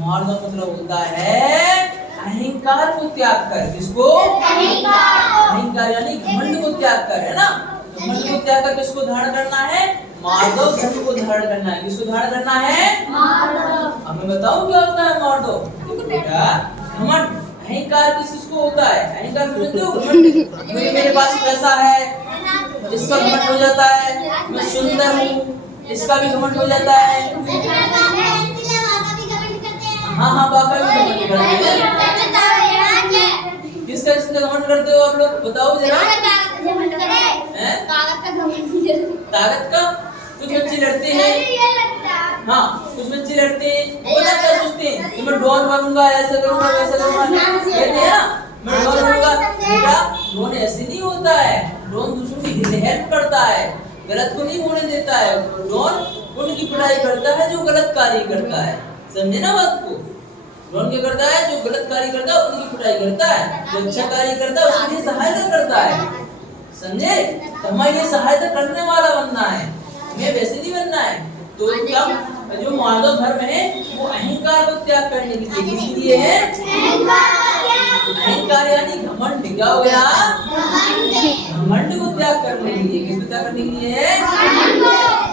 मार का मतलब होता है अहंकार को त्याग कर। किसको? अहंकार यानी घमंड को त्याग कर, है ना। घमंड को त्याग कर किसको धारण करना है? मार्दव धर्म को धारण करना है। किसको धारण करना है? मार्दव। अब मैं बताऊं क्या होता है मार्दव? देखो बेटा, घमंड अहंकार किसको होता है? अहंकार समझते हो? घमंड। मेरे पास पैसा है, इसका घमंड हो जाता है। मैं सुंदर हूँ, इसका भी घमंड हो जाता है। हाँ, पापा भी घमंड करते हैं। किसका घमंड करते हो आप लोग? बताओ जरा। ताकत का? कुछ बच्चे लड़ते हैं। हाँ, कुछ बच्चे लड़ते हैं। पता क्या सोचते हैं कि मैं डॉन बनूंगा, ऐसा करूंगा, वैसा करूंगा। कहते हैं ना, मैं डॉन बनूंगा। बेटा, डॉन ऐसे नहीं होता है। डॉन दूसरों की हेल्प करता है, गलत को नहीं होने देता है। डॉन उनकी पढ़ाई करता है जो गलत कार्य करता है। समझे ना बात को? डॉन क्या करता है? जो गलत कार्य करता है उनकी पढ़ाई करता है, जो अच्छा कार्य करता है उसके लिए सहायता करता है। समझे? हमारे लिए सहायता करने वाला बनना है, हमें वैसे नहीं बनना है। तो तब जो मार्दव धर्म है वो अहंकार को त्याग करने के लिए, किसके लिए है? अहंकार यानी घमंड। क्या हो गया? घमंड को त्याग करने के लिए। किसको त्याग करने के लिए है?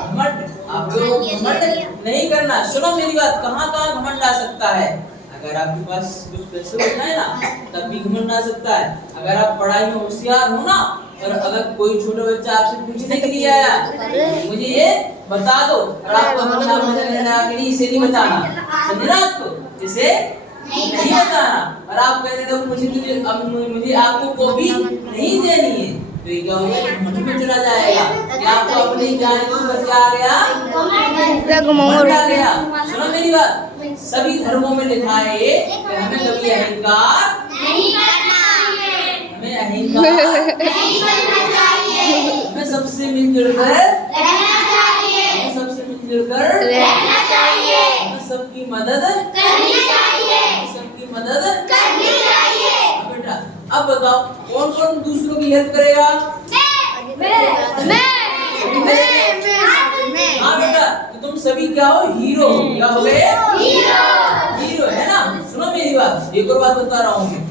घमंड। आप लोग घमंड नहीं करना। सुनो मेरी बात, कहाँ कहाँ घमंड आ सकता है? अगर आपके पास कुछ पैसे होता है ना, तब भी घमंड आ सकता है। अगर आप पढ़ाई में होशियार हो ना, और अगर कोई छोटा बच्चा आपसे पूछने के लिए आया मुझे ये बता दो, और आपको इसे नहीं बताना, समझे ना? आपको इसे नहीं बताना, और आप कहते थे मुझे आपको कॉपी नहीं देनी है, तो ये क्या हो गया? घमंड में चला जाएगा। क्या आपको अपनी जान के ऊपर क्या आ गया? घमंड आ गया। सुनो मेरी बात, सभी धर्मों में लिखा है कि हमें कभी अहंकार नहीं करना है। हमें अहंकार नहीं करना चाहिए। हमें सबसे मिलजुल कर रहना चाहिए। हमें सबसे मिलजुल कर रहना चाहिए। हमें सबकी मदद करनी चाहिए। सबकी मदद करनी चाहिए। बेटा, अब बताओ कौन कौन दूसरों की हेल्प करेगा? मैं। हाँ बेटा, तो तुम सभी क्या हो? हीरो हो। क्या हो गए? हीरो, है ना। सुनो मेरी बात, एक और बात बता रहा हूँ मैं,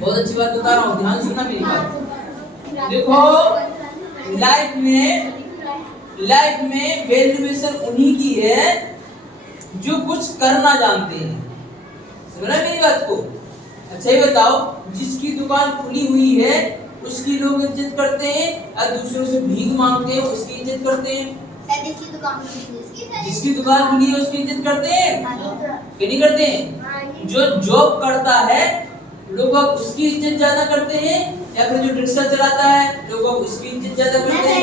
बहुत अच्छी बात बता रहा हूँ, ध्यान सुनना मेरी बात। देखो, लाइफ में वैल्यूएशन उन्हीं की है जो कुछ करना जानते हैं। समझना मेरी बात को? अच्छा ये बताओ, जिसकी दुकान खुली हुई है उसकी लोग इज्जत करते हैं, और दूसरों से भीख मांगते हैं उसकी इज्जत करते हैं। जिसकी दुकान खुली है उसकी इज्जत करते हैं कि नहीं करते हैं? जो जॉब करता है लोग उसकी इज्जत ज्यादा करते हैं, या फिर जो रिक्शा चलाता है लोग उसकी इज्जत ज्यादा करते हैं?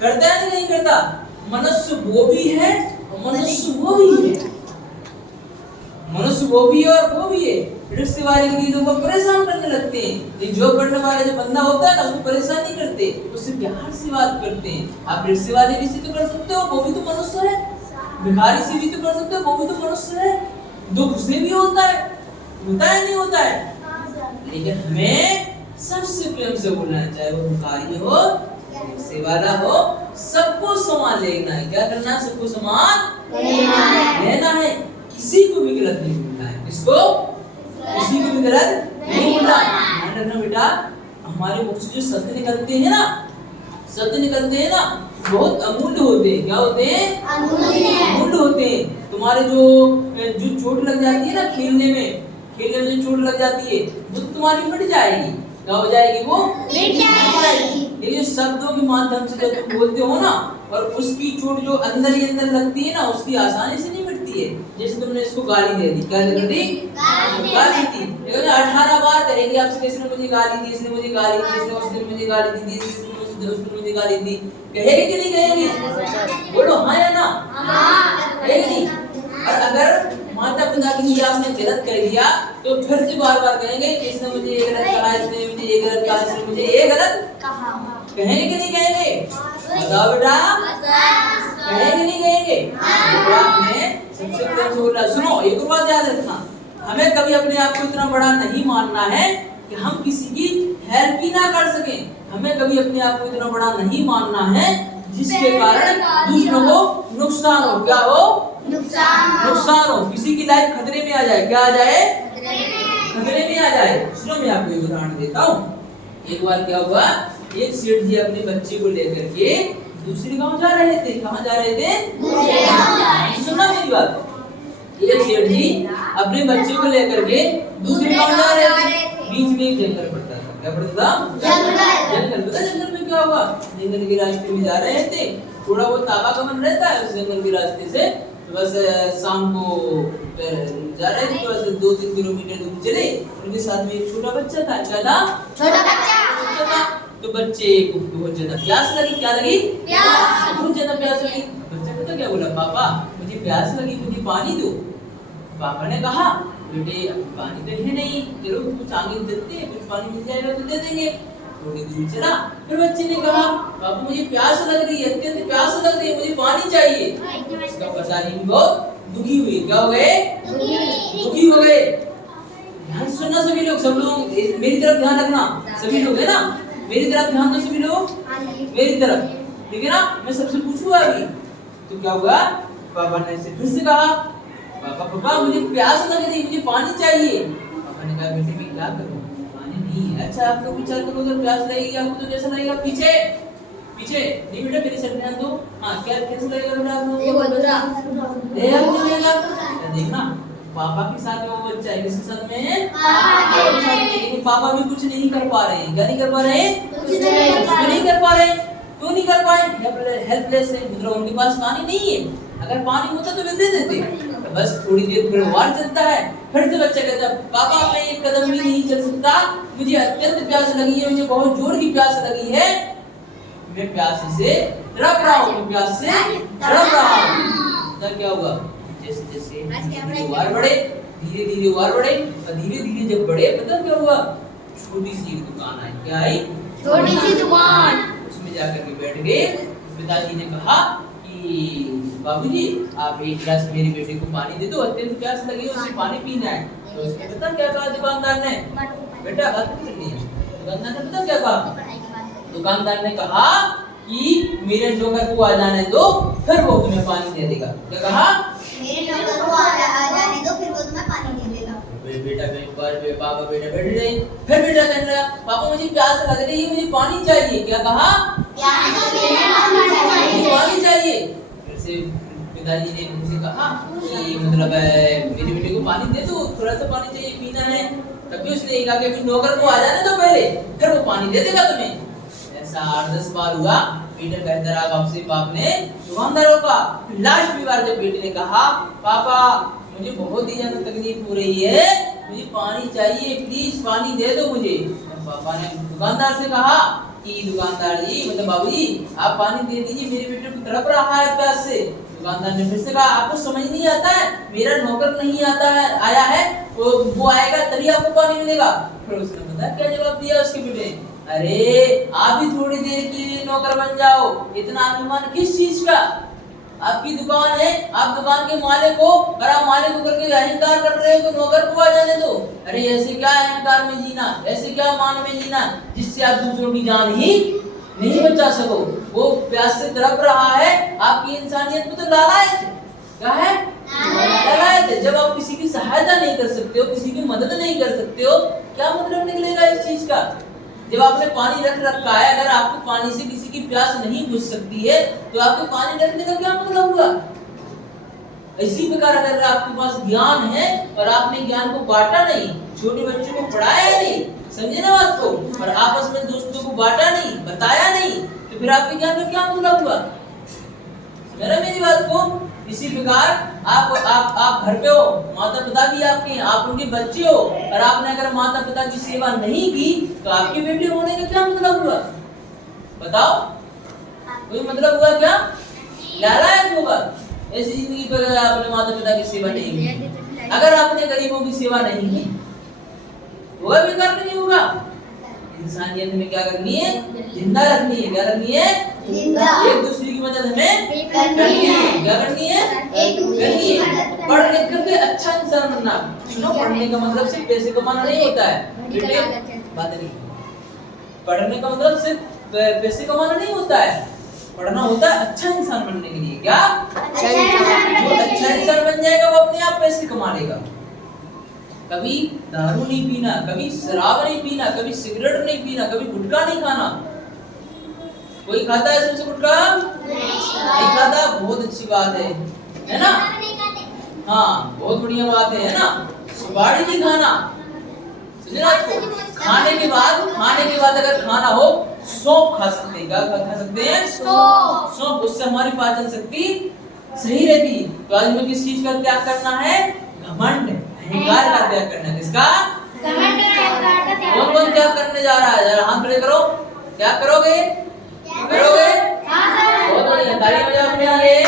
करता है नहीं करता? मनुष्य वो भी है और मनुष्य वो भी है। मनुष्य वो भी है और वो भी है। रिक्शे वाले के लिए लोग परेशान करने लगते हैं, लेकिन जॉब करने वाला जो बंदा होता है ना उसको परेशान नहीं करते, उससे प्यार से बात करते हैं। आप रिक्शे वाले भी से तो कर सकते हो, वो भी तो मनुष्य है। भिखारी से भी तो कर सकते हो, वो भी तो मनुष्य है। दुख उसे भी होता है नहीं होता है? लेकिन हमें सबसे प्रेम से बोलना है, चाहे वो भिखारी हो, रिक्शे वाला हो, सबको समान लेना है। क्या करना है? सबको समान लेना है। किसी को भी गलत नहीं बोलना है। किसको? किसी को भी गलत नहीं बोलना। ध्यान रखना बेटा, हमारे मुख से जो शब्द निकलते हैं ना बहुत अमूल्य होते हैं। क्या होते हैं? अमूल्य होते हैं। तुम्हारे जो चोट लग जाती है ना खेलने में जो चोट लग जाती है वो तो तुम्हारी मिट जाएगी। क्या हो जाएगी? वो मिट जाएगी। ये शब्दों के माध्यम से जब तुम बोलते हो ना, और उसकी चोट जो अंदर ही अंदर लगती है ना, उसकी आसानी से नहीं मिटती है। जैसे तुमने इसको गाली दे दी, क्या दे दी? गाली दी। 18 बार करेंगे आपसे, किसी ने मुझे गाली दी, इसने मुझे गाली दी, इसने उसने मुझे गाली दी, उसने मुझे गाली दी। कहेगी कि नहीं कहेगी? बोलो हाँ या ना? कहेगी। और अगर माता पिता के लिए आपने गलत कर दिया तो फिर से बार बार कहेंगे कि इसने मुझे ये गलत कहा, इसने मुझे ये गलत कहा, इसने मुझे ये गलत कहा। कहेंगे कि नहीं कहेंगे? बताओ बेटा, कहेंगे नहीं कहेंगे? आपने सबसे प्रेम से बोला। सुनो एक और बात याद रखना, हमें कभी अपने आप को इतना बड़ा नहीं मानना है कि हम किसी की हेल्प ही ना कर सकें। हमें कभी अपने आप को इतना बड़ा नहीं मानना है जिसके कारण दूसरों को नुकसान हो। क्या हो? नुकसान हो, किसी की लाइफ खतरे में आ जाए। क्या आ जाए? खतरे में आ जाए। सुनो मैं आपको एक उदाहरण देता हूँ। एक बार क्या हुआ, एक सेठ जी अपने बच्चे को लेकर के दूसरे गांव जा रहे थे। कहाँ जा रहे थे? दूसरे गांव। सुनना मेरी बात। एक सेठ जी अपने बच्चे को लेकर के दूसरे गांव जा रहे थे। बीच में एक जंगल पड़ता था। क्या पड़ता था? जंगल। पता जंगल में क्या हुआ? जंगल के रास्ते में जा रहे थे, थोड़ा बहुत आवागमन रहता है उस जंगल के रास्ते से। तो बस शाम को जा रहे थे, तो बस 2-3 किलोमीटर दूर चले। उनके साथ में एक छोटा बच्चा था। क्या था? छोटा बच्चा। तो बच्चे को बहुत ज्यादा प्यास लगी। क्या लगी? प्यास। बहुत ज्यादा प्यास लगी। बच्चा पता क्या बोला? पापा मुझे प्यास लगी, मुझे पानी दो। पापा ने कहा बेटे पानी तो है नहीं, चलो कुछ आगे चलते हैं, कुछ पानी मिल जाएगा तो दे देंगे। थोड़ी दूर चला, फिर बच्चे ने कहा पापा मुझे प्यास लग रही है, अत्यंत प्यास लग रही है, मुझे पानी चाहिए। इसका पता नहीं बहुत दुखी हुई। क्या हो गए? दुखी हो गए। ध्यान सुनना सभी लोग, सब लोग मेरी तरफ ध्यान रखना। सभी लोग है ना, मेरी तरफ ध्यान दो सभी लोग, मेरी तरफ, ठीक है ना? मैं सबसे पूछूंगा अभी। तो क्या हुआ? पापा ने फिर से कहा पापा मुझे प्यास लग रही, मुझे पानी चाहिए। पापा ने कहा बेटे मैं क्या करूं, पानी नहीं है। अच्छा आप लोग विचार करो, अगर प्यास लगेगी आपको तो कैसा लगेगा? पीछे पीछे नहीं बेटा, मेरी साइड ध्यान दो। हाँ क्या कैसा लगेगा बेटा आप लोगों को? देखना पापा के साथ में वो बच्चा है, किसके साथ में है? पापा के साथ में। लेकिन पापा भी कुछ नहीं कर पा रहे हैं। क्या नहीं कर पा रहे हैं? कुछ नहीं कर पा रहे। क्यों नहीं कर पाए? हेल्पलेस है, मतलब उनके पास पानी नहीं है। अगर पानी होता तो वे दे देते। बस थोड़ी देर फिर वार चलता है, फिर से बच्चा कहता पापा मैं एक कदम भी नहीं चल सकता, मुझे अत्यंत प्यास लगी है, मुझे बहुत जोर की प्यास लगी है, मैं प्यास से तड़प रहा हूँ, मैं प्यास से तड़प रहा हूँ। तब क्या हुआ? जैसे जैसे वार बढ़े, धीरे धीरे वार बढ़े, और धीरे धीरे जब बढ़े पता क्या हुआ? छोटी सी दुकान आई। क्या आई? छोटी सी दुकान। उसमें जाकर के बैठ गए। पिताजी ने कहा बाबूजी आप एक गिलास मेरे बेटे को पानी दे दो, अत्यंत प्यास लगी है, उसे पानी पीना है। तो उसने पता क्या कहा दुकानदार ने? बेटा बात करनी है। दुकानदार ने पता क्या कहा? दुकानदार ने कहा कि मेरे नौकर को आ जाने दो, फिर वो तुम्हें पानी दे देगा। क्या कहा? मेरे नौकर को आ जाने दो, फिर वो तुम्हें पानी दे देगा। बेटा पापा बेटा बैठ गए। फिर बेटा कहने लगा पापा मुझे प्यास लग रही है, मुझे पानी चाहिए। क्या कहा? पानी चाहिए। फिर से पिताजी ने उनसे कहा कि मतलब मेरे बेटे को पानी दे दो, थोड़ा सा पानी चाहिए, पीना है। तभी उसने कहा कि नौकर को आ जाने दो पहले, फिर वो पानी दे देगा तुम्हें। ऐसा 8-10 बार हुआ। बेटा कहता रहा बाप से, बाप ने दुकानदारों का। लास्ट बार जब बेटे ने कहा पापा मुझे बहुत ही ज्यादा तकलीफ हो रही है, मुझे पानी चाहिए, प्लीज पानी दे दो मुझे। पापा ने दुकानदार से कहा कि दुकानदार जी मतलब बाबूजी आप पानी दे दीजिए, मेरे बेटे को तड़प रहा है प्यास से। दुकानदार ने फिर से कहा आपको समझ नहीं आता है, मेरा नौकर नहीं आता है, आया है, वो आएगा तभी आपको पानी मिलेगा। फिर उसने पता क्या जवाब दिया उसके बेटे? अरे आप भी थोड़ी देर के लिए नौकर बन जाओ, इतना अभिमान किस चीज का? आपकी दुकान है, आप दुकान के मालिक हो, और आप मालिक होकर के अहंकार कर रहे हो तो नौकर को आ जाने दो। अरे ऐसे क्या अहंकार में जीना, ऐसे क्या मान में जीना जिससे आप दूसरों की जान ही नहीं बचा सको। वो प्यास से तड़प रहा है, आपकी इंसानियत में तो लालायत है। क्या है? लालायत है। जब आप किसी की सहायता नहीं कर सकते हो, किसी की मदद नहीं कर सकते हो, क्या मतलब निकलेगा इस चीज का? जब आपने पानी रख रखा है, अगर आपको पानी से किसी की प्यास नहीं बुझ सकती है तो आपके पानी रखने का क्या मतलब हुआ? इसी प्रकार अगर आपके पास ज्ञान है और आपने ज्ञान को बांटा नहीं, छोटे बच्चों को पढ़ाया नहीं, समझे ना बात को, और आपस में दोस्तों को बांटा नहीं, बताया नहीं, तो फिर आपके ज्ञान का क्या मतलब हुआ? समझ मेरी बात को? इसी प्रकार आप घर पे हो, माता पिता भी आपके हैं, आप उनके बच्चे हो, और आपने अगर माता पिता की सेवा नहीं की तो आपके बेटे होने का क्या मतलब हुआ? बताओ, कोई मतलब हुआ क्या? लालायत होगा ऐसी जिंदगी पर अगर आपने माता पिता की सेवा नहीं की, अगर आपने गरीबों की सेवा नहीं की, होगा बेकार नहीं होगा। इंसानियत में क्या करनी है? जिंदा रखनी है। क्या रखनी है? जिंदा। एक दूसरे की मदद हमें करनी है। क्या करनी है? करनी है। पढ़ लिख करके अच्छा इंसान बनना। सुनो, पढ़ने का मतलब सिर्फ पैसे कमाना नहीं होता है बेटे, बात नहीं। पढ़ने का मतलब सिर्फ पैसे कमाना नहीं होता है। पढ़ना होता है अच्छा इंसान बनने के लिए। क्या? अच्छा इंसान। जो अच्छा इंसान बन जाएगा वो अपने आप पैसे कमा लेगा। कभी दारू नहीं पीना, कभी शराब नहीं पीना, कभी सिगरेट नहीं पीना, कभी गुटखा नहीं खाना। कोई खाता है इसमें से गुटखा? नहीं खाता, बहुत अच्छी बात है ना? हाँ, बहुत बढ़िया बात है ना? सुपारी नहीं खाना, समझे? खाने के बाद अगर खाना हो सौंफ खा सकते हैं। क्या खा सकते हैं? सौंफ। उससे हमारी पाचन शक्ति सही रहती है। तो आज हमें किस चीज का त्याग करना है? घमंड, अहंकार का त्याग करना है। किसका? कौन कौन त्याग करने जा रहा है? जरा हाथ खड़े करो। क्या करोगे? बहुत बढ़िया, ताली बजाओ अपने लिए।